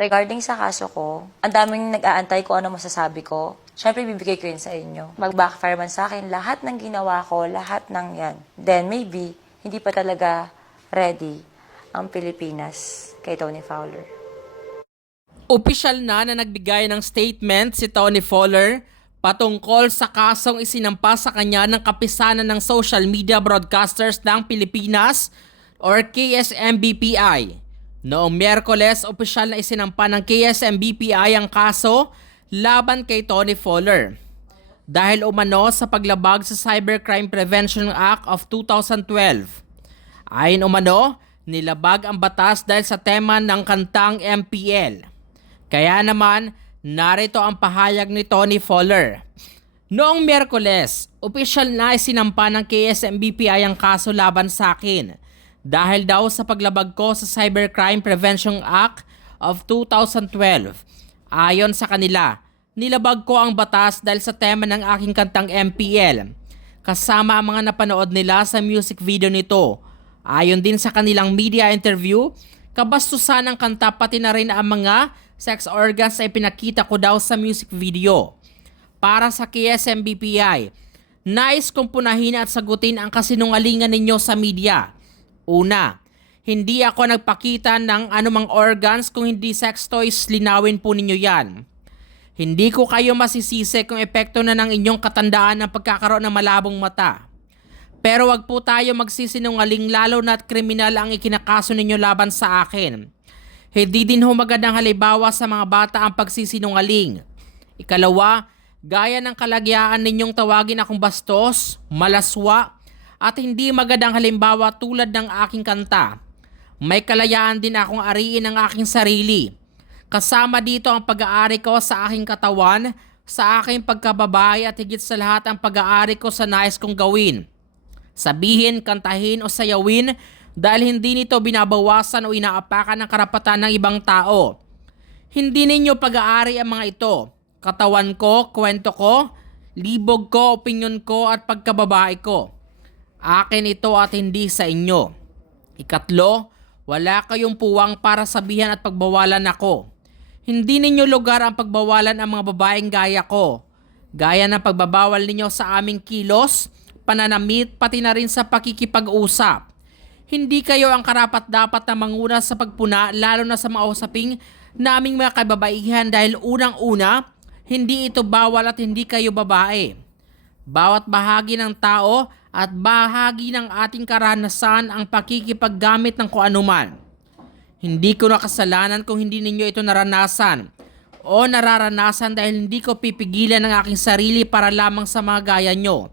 Regarding sa kaso ko, ang daming nag-aantay ko ano masasabi ko. Siyempre, bibigay ko yun sa inyo. Mag-backfire man sa akin, lahat ng ginawa ko, lahat ng yan. Then, maybe, hindi pa talaga ready ang Pilipinas kay Tony Fowler. Opisyal na na nagbigay ng statement si Tony Fowler patungkol sa kasong isinampa sa kanya ng kapisanan ng social media broadcasters ng Pilipinas or KSMBPI. Noong Miyerkules, opisyal na isinampa ng KSMBPI ang kaso laban kay Tony Fowler. Dahil umano sa paglabag sa Cybercrime Prevention Act of 2012. Ayon umano, nilabag ang batas dahil sa tema ng kantang MPL. Kaya naman, narito ang pahayag ni Tony Fowler. Noong Miyerkules, opisyal na isinampa ng KSMBPI ang kaso laban sa akin dahil daw sa paglabag ko sa Cybercrime Prevention Act of 2012. Ayon sa kanila, nilabag ko ang batas dahil sa tema ng aking kantang MPL kasama ang mga napanood nila sa music video nito. Ayon din sa kanilang media interview, kabastusan ng kanta pati na rin ang mga sex organs ay pinakita ko daw sa music video. Para sa KSMBPI, nais kong punahin at sagutin ang kasinungalingan ninyo sa media. Una, hindi ako nagpakita ng anumang organs kung hindi sex toys, linawin po ninyo yan. Hindi ko kayo masisisi kung epekto na ng inyong katandaan ng pagkakaroon ng malabong mata. Pero wag po tayo magsisinungaling lalo na't kriminal ang ikinakaso ninyo laban sa akin. Hindi din ho magandang halimbawa sa mga bata ang pagsisinungaling. Ikalawa, gaya ng kalagyaan ninyong tawagin akong bastos, malaswa, at hindi magandang halimbawa tulad ng aking kanta. May kalayaan din akong ariin ang aking sarili. Kasama dito ang pag-aari ko sa aking katawan, sa aking pagkababae at higit sa lahat ang pag-aari ko sa nais kong gawin. Sabihin, kantahin o sayawin dahil hindi nito binabawasan o inaapakan ang karapatan ng ibang tao. Hindi ninyo pag-aari ang mga ito. Katawan ko, kwento ko, libog ko, opinyon ko at pagkababae ko. Akin ito at hindi sa inyo. Ikatlo, wala kayong puwang para sabihan at pagbawalan ako. Hindi ninyo lugar ang pagbawalan ang mga babaeng gaya ko. Gaya ng pagbabawal ninyo sa aming kilos, pananamit, pati na rin sa pakikipag-usap. Hindi kayo ang karapat dapat na manguna sa pagpuna lalo na sa mga usaping naming mga kababaihan dahil unang-una, hindi ito bawal at hindi kayo babae. Bawat bahagi ng tao at bahagi ng ating karanasan ang pakikipaggamit ng kung anuman. Hindi ko nakasalanan kung hindi ninyo ito naranasan o nararanasan dahil hindi ko pipigilan ang aking sarili para lamang sa mga gaya nyo.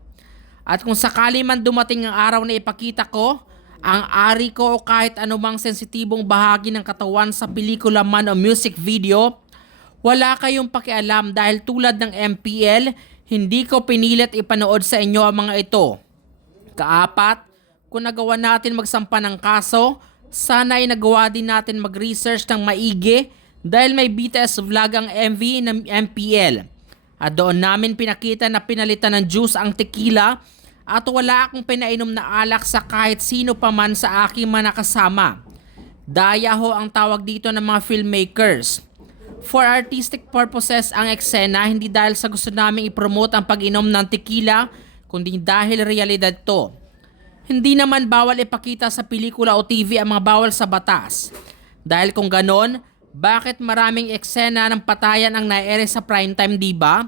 At kung sakali man dumating ang araw na ipakita ko, ang ari ko o kahit anumang sensitibong bahagi ng katawan sa pelikula man o music video, wala kayong pakialam dahil tulad ng MPL, hindi ko pinilit ipanood sa inyo ang mga ito. Kaapat, kung nagawa natin magsampa ng kaso, sana ay nagawa din natin mag-research ng maigi dahil may BTS vlog ang MV ng MPL. At doon namin pinakita na pinalitan ng juice ang tequila at wala akong pinainom na alak sa kahit sino pa man sa aking mga nakasama. Daya ho ang tawag dito ng mga filmmakers. For artistic purposes ang eksena hindi dahil sa gusto naming ipromote ang pag-inom ng tequila kundi dahil realidad to. Hindi naman bawal ipakita sa pelikula o TV ang mga bawal sa batas. Dahil kung ganon, bakit maraming eksena ng patayan ang naere sa primetime di ba?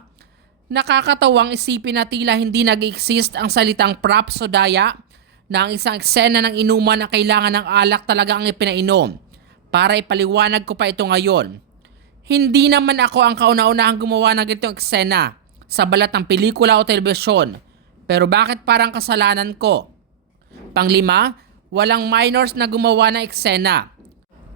Nakakatawang isipin na tila hindi nag-exist ang salitang props o daya na ang isang eksena ng inuman na kailangan ng alak talaga ang ipinainom. Para ipaliwanag ko pa ito ngayon. Hindi naman ako ang kauna-unahang gumawa ng ganitong eksena sa balat ng pelikula o telebisyon. Pero bakit parang kasalanan ko? Panglima, walang minors na gumawa ng eksena.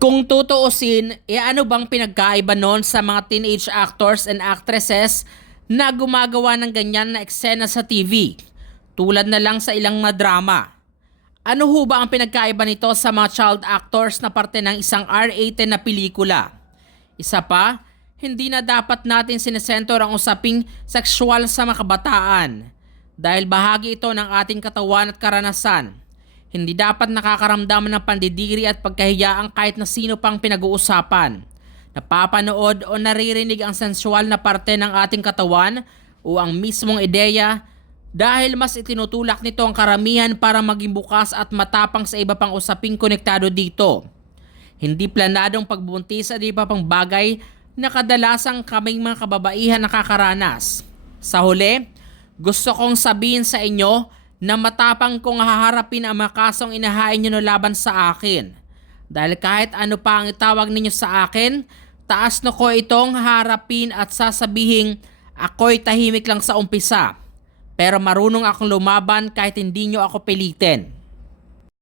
Kung tutuusin, e ano bang pinagkaiba noon sa mga teenage actors and actresses na gumagawa ng ganyan na eksena sa TV? Tulad na lang sa ilang mga drama. Ano ho ba ang pinagkaiba nito sa mga child actors na parte ng isang R-18 na pelikula? Isa pa, hindi na dapat natin sinesentor ang usaping sexual sa mga kabataan dahil bahagi ito ng ating katawan at karanasan. Hindi dapat nakakaramdaman ng pandidiri at pagkahiyaan kahit na sino pang pinag-uusapan. napapanood o naririnig ang sensual na parte ng ating katawan o ang mismong ideya dahil mas itinutulak nito ang karamihan para maging bukas at matapang sa iba pang usaping konektado dito. Hindi planadong pagbuntis at iba pang bagay na kadalasang kaming mga kababaihan nakakaranas. Sa huli, gusto kong sabihin sa inyo na matapang kong haharapin ang mga kasong inahain nyo na laban sa akin. Dahil kahit ano pa ang itawag ninyo sa akin, taas na ko itong harapin at sasabihin ako'y tahimik lang sa umpisa. Pero marunong akong lumaban kahit hindi nyo ako pilitin.